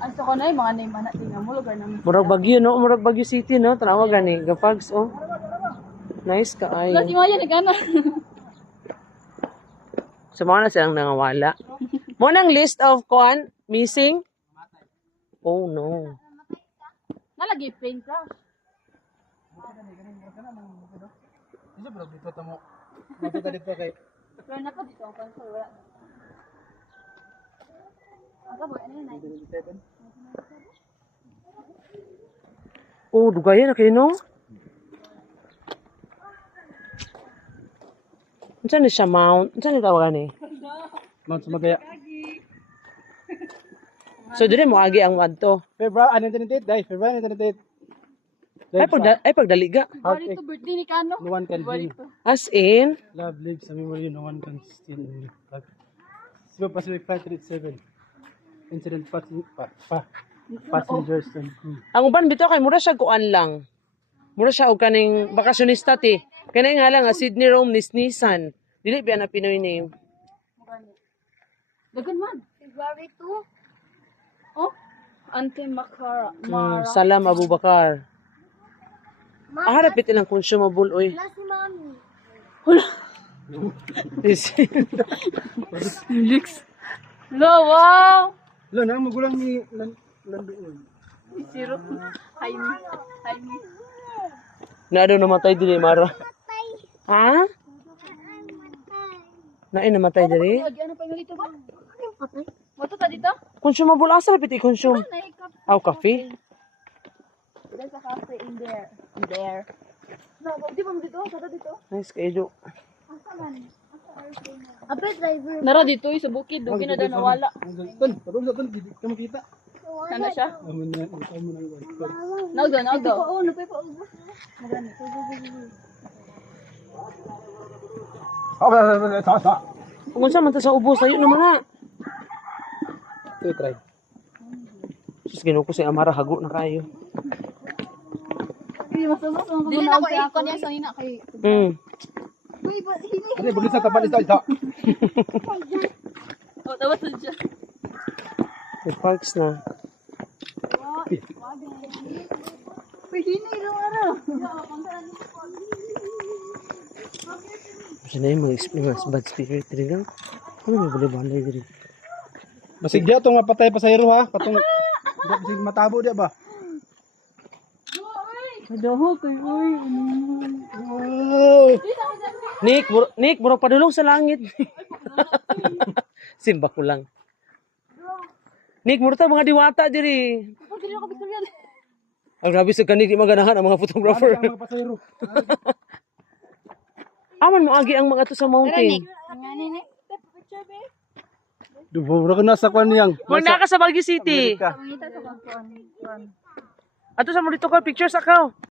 Ang sa ko na mga name anak tingnan mo lugar namin. Murag Bagyo, no? Murag Bagyo City, no? Tanawa gani. Gapags, oh. Nice ka, ay. Plus yung yan nagana. So, mga na silang nangawala. Mo nang list of kuan missing? Oh, no. Nalagi plane crash. Isa bro dito tamo. Dito dito kay. Pero nako dito ako so wala. Aka boy ano na? Oh, dugayan na kayo, no? Saan na siya mount? Saan na tawagan eh? Mount Sumagaya. So, doon mo agi ang wadto. February ano din date dai? February ano date? Ay, pagdaliga. Bari to birthday ni Kano. No one can Bari be. to. As in, Love lives a memory no one can steal. Cebu Pacific Flight 37. Incident passengers and crew. ang uban bitaw kay mura siya kuan lang. Mura siya og kaning bakasyonista ti. Kanay nga lang Sydney Rome Nissan. Dili biya na Pinoy name. Dagan man. February 2. Oh, Ante Makara. Mara. Salam Abubakar. Harapit ilang consumable oy. Wala si Mami. Felix. Lo, wow. Lo na magulang ni Landoon. Zero. Jaime. Jaime. Na daw namatay dili Mara. Ha? Na namatay dili? Lagi ano pa yung dito ba? Moto ta dito? Consumable asa rapit i-consume. Aw coffee. There's a cafe in there. In there. No, di ba mo dito? Sada dito? Nice kayo. Ape driver. Nara dito sa bukid, doon na daw nawala. Tol, padung sa tol di ka makita. Ano siya? Amo na yung Naog daw. Oo, napay pa ubos. sa. Kung saan man ta sa ubos ayo naman na. Try. Sus ginuko ko si Amara hago na kayo. Dili na ko ikon yan sa nina kay. Ano bulis sa tapat isa. Oh, dapat siya. May parks na. Pahina ilo ara. Kasi na yung mga experience bad spirit rin lang. Ano may balay-balay rin? Masigya tong mapatay pasahero ha, patong basig matabo dia ba? Daho kay oy. Nick, murag padulong sa langit. Simba ko lang. Nick, murag ta mga diwata diri. Dili ako picture yan. Ang grabe sa kanil di maganahan ang mga photographer. Ang mga pasahero. Aman mo agi ang mga to sa mountain. Ngani ni? Picture be. Dubo ra na sa kwan niyang. Kung naka sa Baguio City. Pangita sa kon. Ato sa mo dito ka pictures akaw.